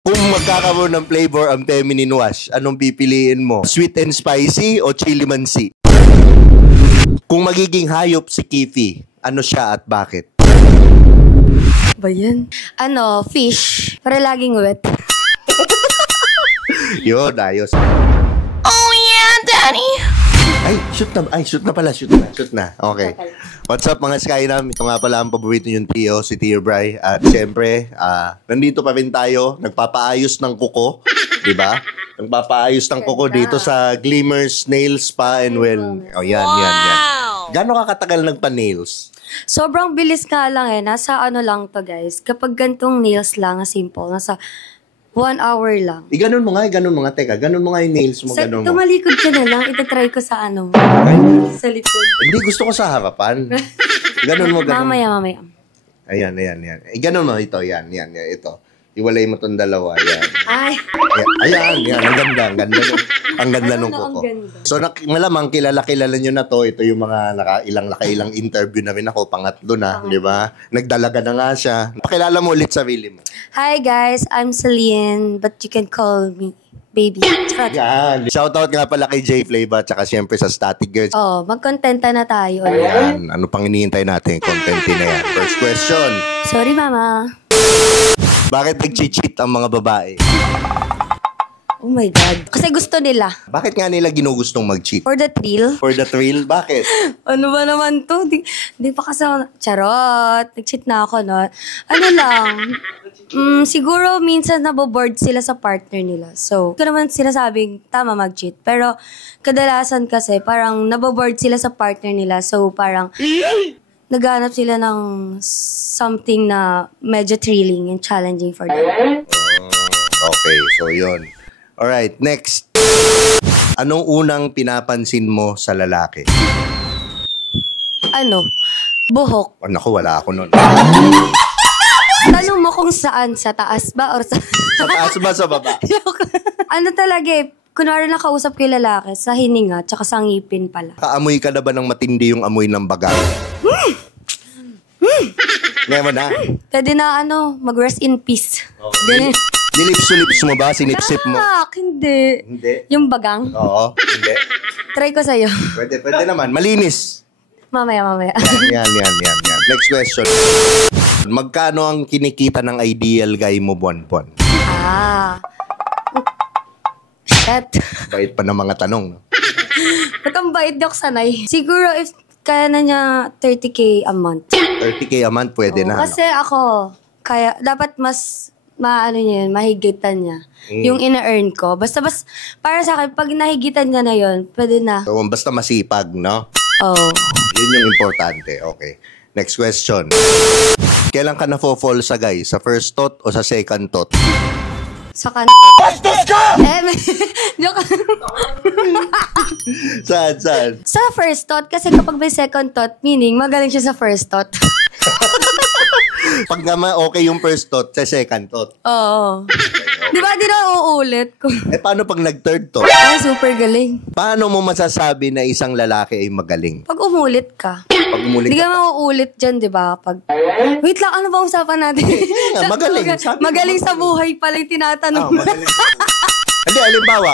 Kung magkakaroon ng flavor ang feminine wash, anong pipiliin mo? Sweet and spicy o chili mansi? Kung magiging hayop si Kifi, ano siya at bakit? Ba yan? Fish. Para laging wet. Yun, ayos. Oh yeah, Daddy! Shoot na. Okay. What's up mga Skynam? Ito nga pala ang paborito yung trio, si Tio Bry. At siyempre, nandito pa rin tayo, nagpapaayos ng kuko. Diba? Nagpapaayos ng kuko dito sa Glimmers Nail Spa and Well. Oh, yan. Gano'n ka katagal nagpa-nails? Sobrang bilis nga lang eh. Nasa lang to guys. Kapag gantong nails lang, simple. Nasa 1 hour lang. Ganon mo nga. Teka, ganon mo nga yung nails mo, ganon mo. Tumalikod ka na lang. Itatry ko sa sa likod. Hindi, gusto ko sa harapan. Ganon mo. Mamaya. Ayan. Ganon mo, ito, yan, ito. Iwalay mo itong dalawa, yan. Ayan, ang ganda nung kuko. So, malamang kilala nyo na to. Ito yung mga nakailang interview na rin ako. Pangatlo na, di ba? Nagdalaga na nga siya. Pakilala mo ulit sarili mo. Hi guys, I'm Celine, but you can call me Baby. Yan. Shoutout nga pala kay Jay Flavor, tsaka siyempre sa Static Girls. Magkontenta na tayo. Ayan. Ano pang hinihintay natin? Content na yan. First question. Sorry, Mama. Bakit nag-cheat ang mga babae? Oh my God. Kasi gusto nila. Bakit nga nila ginugustong mag-cheat? For the thrill. For the thrill? Bakit? Ano ba naman to? Di pa kasi charot. Nag-cheat na ako, no? Siguro minsan naboboard sila sa partner nila. So, ito naman sinasabing tama mag-cheat. Pero kadalasan kasi parang naboboard sila sa partner nila. So, parang naghanap sila ng something na medyo thrilling and challenging for them. Okay, so yun. Alright, next. Anong unang pinapansin mo sa lalaki? Buhok. Naku, wala ako nun. Tanong mo kung saan, sa taas ba or sa... Sa taas ba, sa baba? Talaga kunwari nakausap ko yung lalaki, sa hininga, tsaka sa ngipin pala. Kaamoy ka na ba ng matindi yung amoy ng bagay? Ngayon na. Pwede na mag-rest in peace. Okay. Nilips-lips mo ba? Sinipsip mo? Hindi. Yung bagang? Oo, hindi. Try ko sa'yo. Pwede naman. Malinis. Mamaya. Yan. Next question. Magkano ang kinikita ng ideal guy mo buwan-buwan? Shit. Bait pa ng mga tanong. No? Ba't ang bait di ako sanay? Siguro if kaya na niya 30K a month. 30K a month pwede na. Kasi ako, dapat mas mahigitan niya. Yung ina-earn ko. Basta para sa akin, pag nahigitan niya na yun, pwede na. So, basta masipag, no? Oo. Yun yung importante. Okay. Next question. Kailan ka na-fall sa guy? Sa first thought o sa second thought? Sa kanto. Bastos ka! Joke. Saan? Sa first thought, kasi kapag may second thought, meaning magaling siya sa first thought. Pag naman okay yung first thought, sa second thought. Oo. Di ba, di na uulit ko. Paano pag nag-third thought? Super galing. Paano mo masasabi na isang lalaki ay magaling? Pag umulit ka. Hindi ka mauulit dyan, di ba? Wait lang, ano ba usapan natin? Magaling. Magaling sa buhay pala yung tinatanong. Magaling. Hindi, halimbawa,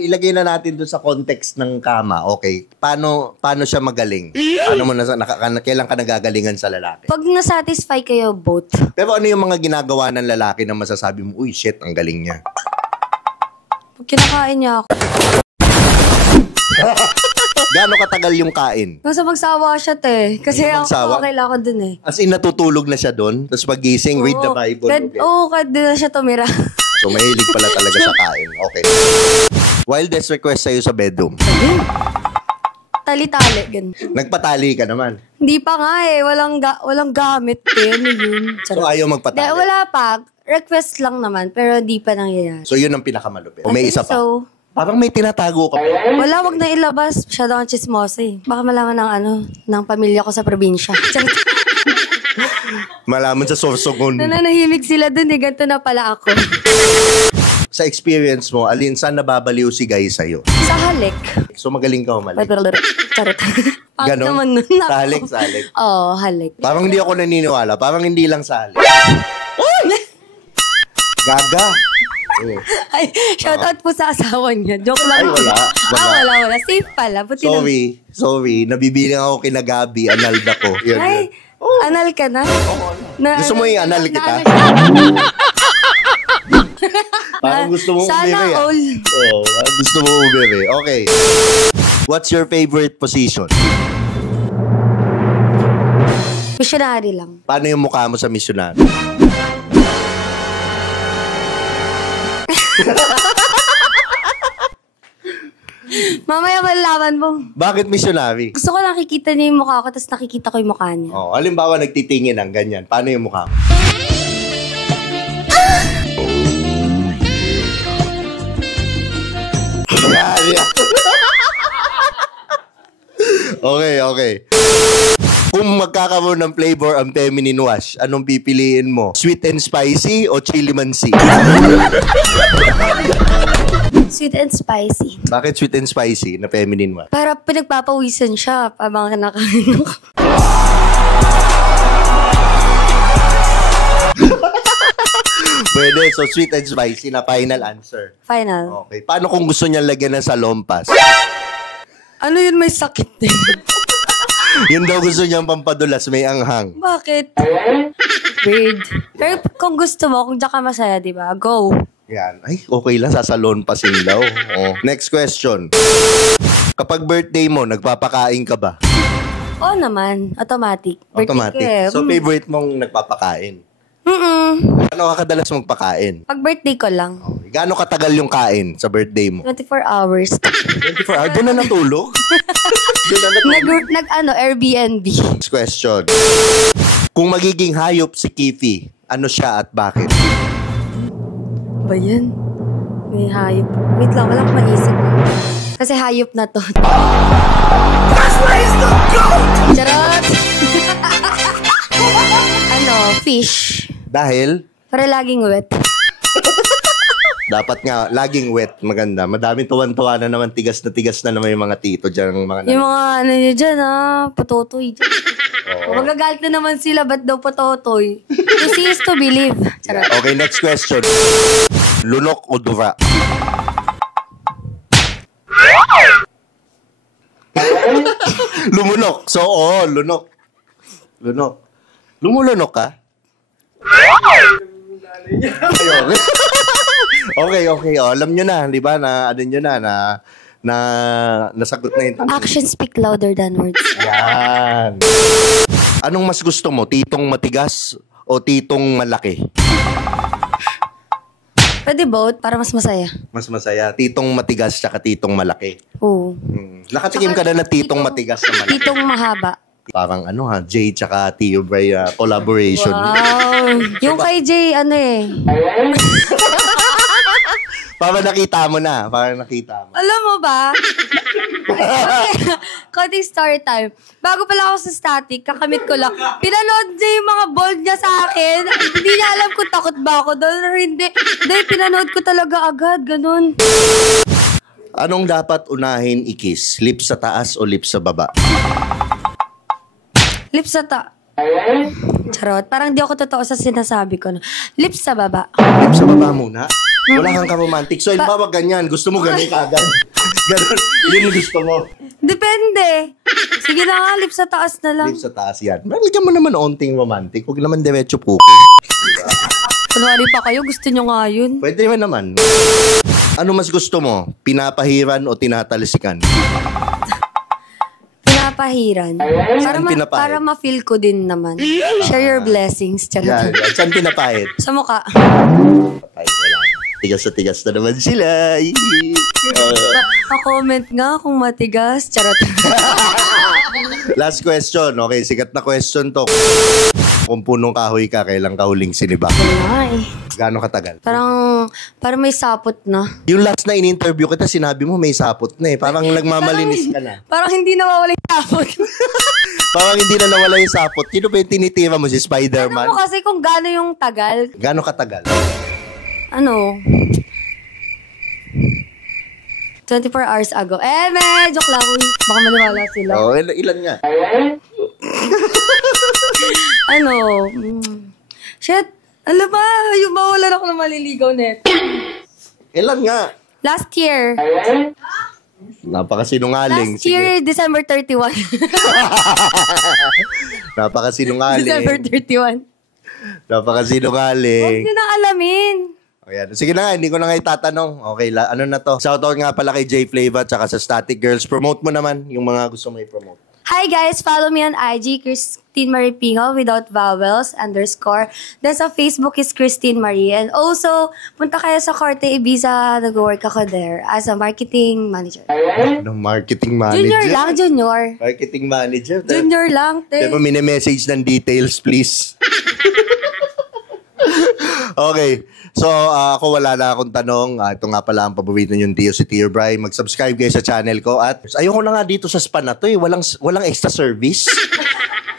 ilagay na natin doon sa context ng kama. Okay, paano siya magaling? Paano mo kailan ka nagagalingan sa lalaki? Pag nasatisfy kayo both. Pero ano yung mga ginagawa ng lalaki na masasabi mo, uy, shit, ang galing niya? Pag kinakain niya ako. Gaano katagal yung kain? Nasa magsawa siya, te. Kasi ako kailangan dun eh. As in, natutulog na siya doon? Tapos pagising, read the Bible? Kahit din na siya tumira. So, mahilig pala talaga sa kain. Okay. Wildest request sa'yo sa bedroom? Tali-tali, ganun. Nagpatali ka naman? Hindi pa nga eh. Walang gamit eh. Ano yun? So, ayaw magpatali? Wala pa. Request lang naman, pero di pa nangyayari. So, yun ang pinakamalupit. O may isa pa? So, parang may tinatago ka pa. Wala, wag na ilabas. Masyado akong chismosa eh. Baka malaman ng pamilya ko sa probinsya. Malaman sa Sorsogon. Nananahimik sila dun eh. Ganito na pala ako. Sa experience mo, alin saan nababaliw si guy sa'yo? Sa halik. So magaling ka umalik? Charot. Ganon? Naman nun. Sa halik? Oo, halik. Parang hindi ako naniniwala. Parang hindi lang sa halik. Gaga! Ay, shoutout po sa asawa niya. Joke lang. Ay, wala. Wala. Safe pala. Buti na. Sorry. Nabibilang ako kina Gabi, analda ko. Yan, Ay, anal ka na? Gusto mo yung anal kita? Parang gusto mo Sana umiri. all. Parang gusto mo umiri. Okay. What's your favorite position? Missionary lang. Paano yung mukha mo sa missionary? Mamaya malalaman mo. Bakit missionary? Gusto ko nakikita niya yung mukha ko, tapos nakikita ko yung mukha niya. Halimbawa nagtitingin ng ganyan. Paano yung mukha mo? Okay. Kung magkakaroon ng flavor ang feminine wash, anong pipiliin mo? Sweet and spicy o chili mansi? Sweet and spicy. Bakit sweet and spicy na feminine wash? Para pinagpapawisan siya habang kinakain ko. Pwede, so sweet and spicy na final answer. Final. Okay. Paano kung gusto niya lagyan ng salompas? Ano yun, may sakit din? Yun daw gusto niyang pampadulas, may anghang. Bakit? Weird. Pero kung gusto mo, kung diyan ka masaya, di ba? Go. Yan. Ay, okay lang. Sasalon pa daw. Next question. Kapag birthday mo, nagpapakain ka ba? Oo naman. Automatic. Automatic. So, favorite mong nagpapakain? Ano ka kadalas magpakain? Pag birthday ko lang. Okay. Gaano katagal yung kain sa birthday mo? 24 hours. 24 hours? Doon na natulog? Doon na natulog? Airbnb. Next question. Kung magiging hayop si Kifi, ano siya at bakit? Ba yan? May hayop. Wait lang, walang maisip. Kasi hayop na to. That's where is the goat! Charot! Fish. Dahil? Para laging wet. Dapat nga, laging wet. Maganda. Madaming tuwan-tuwa na naman. Tigas na naman yung mga tito dyan. Yung mga ano nyo dyan, patotoy dyan. Magagalit na naman sila, ba't daw patotoy? To see is to believe. Charot. Okay, next question. Lunok o dura? Lumunok. So, lunok. Lumulunok ka? Okay. Alam nyo na, di ba? Nasagot na yung tanong. Actions speak louder than words. Yan. Anong mas gusto mo? Titong matigas o titong malaki? Pwede both, para mas masaya. Mas masaya. Titong matigas tsaka titong malaki. Oo. Nakatikim ka na ng titong matigas na malaki. Titong mahaba. Parang Jay tsaka Tio Bray collaboration. Wow. Yung kay Jay, Parang nakita mo. Alam mo ba? Konting story time. Bago pala ako sa static, kakamit ko lang. Pinanood niya yung mga bold niya sa akin. Hindi niya alam kung takot ba ako doon or hindi. Dahil pinanood ko talaga agad, ganun. Anong dapat unahin i-kiss? Lips sa taas o lips sa baba? Lips sa Charot. Parang di ako totoo sa sinasabi ko. Lips sa baba. Lips sa baba muna? Wala kang ka-romantic. So, wag ganyan. Gusto mo ganyan kagad. Ganun. Yun gusto mo. Depende. Sige na nga, lips sa taas na lang. Lips sa taas yan. Malagyan mo naman onting romantic. Huwag naman diretso puking. Kunwari pa kayo, gusto nyo nga yun. Pwede naman. Ano mas gusto mo? Pinapahiran o tinatalisikan? Pinapahiran. Para ma-feel ko din naman. Share your blessings. Yan. Saan pinapahid? Sa mukha. Ay, wala. Tigas na naman sila. Pa-comment nga kung matigas. Charot. Last question. Okay, sikat na question to. Kung punong kahoy ka, kailang ka huling siniba? Gaano katagal? Parang may sapot na. Yung last na in-interview kita, sinabi mo may sapot na eh. Parang nagmamalinis ka na. Parang hindi nawawala yung sapot. Parang hindi na nawala yung sapot. Sino ba yung tinitira mo? Si Spider-Man? Ano mo kasi kung gaano yung tagal? Gaano katagal? 24 hours ago. Joke lang. Baka maniwala sila. Oo, ilan nga? Shit. Ano ba? Yung mawalan ako ng maliligaw net. Kailan nga? Last year. Napakasinungaling. Last year, December 31. Napakasinungaling. December 31. Napakasinungaling. Huwag nyo na alamin. Ayan. Sige na nga, hindi ko na nga itatanong. Okay, ano na to? Shoutout nga pala kay J Flava at sa Static Girls. Promote mo naman yung mga gusto mo i-promote. Hi guys, follow me on IG, Christine Marie Pingo, without vowels, _. Then sa Facebook is Christine Marie. And also, punta kayo sa Corte Ibiza, nag-work ako there as a marketing manager. Ano, marketing manager? Junior lang, junior. Marketing manager? Junior lang, te. Pero mini-message ng details, please. Okay. So, ako wala na akong tanong. Ito nga pala ang paborito niyong Tio, si Tio Bry. Mag-subscribe kayo sa channel ko. At ayoko na nga dito sa spa na to eh. Walang extra service.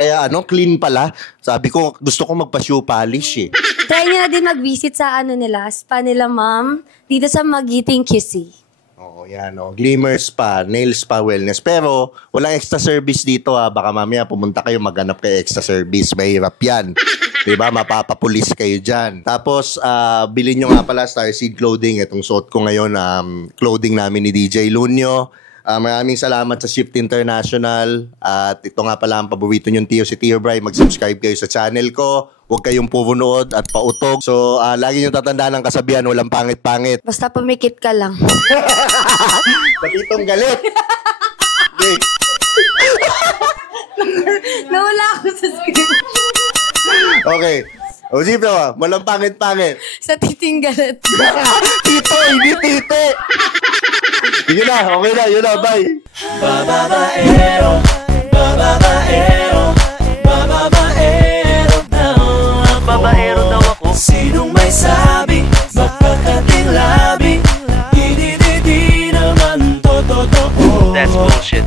Kaya clean pala. Sabi ko, gusto ko magpa-shoe polish eh. Try nyo na din mag-visit sa nila, spa nila ma'am, dito sa Magiting QC. Oo, yan o. Glimmer Spa, Nail Spa, Wellness. Pero, walang extra service dito ha. Baka mamaya pumunta kayo, maghanap kayo extra service. Mahirap yan. Diba? Mapapapulis kayo dyan. Tapos, bilhin nyo nga pala Starseed Clothing. Itong suot ko ngayon, clothing namin ni DJ Lunyo. Maraming salamat sa Shift International. At ito nga pala ang paborito nyong Tio, si Tio Bry. Mag-subscribe kayo sa channel ko. Huwag kayong pupunood at pautog. So, lagi nyo tatandaan ng kasabihan, walang pangit-pangit. Basta pumikit ka lang. Patitong galit. Okay. Nawala ako sa screen. Okay. O, siyempre ba? Walang pangit-pangit. Sa titing galit. Tito, hindi tito. Sige na, okay na, yun na, bye. Bababaero, bababaero, bababaero daw ako. Babaero daw ako. Sinong may sabi, magkakating labi, hindi naman totoo. That's bullshit,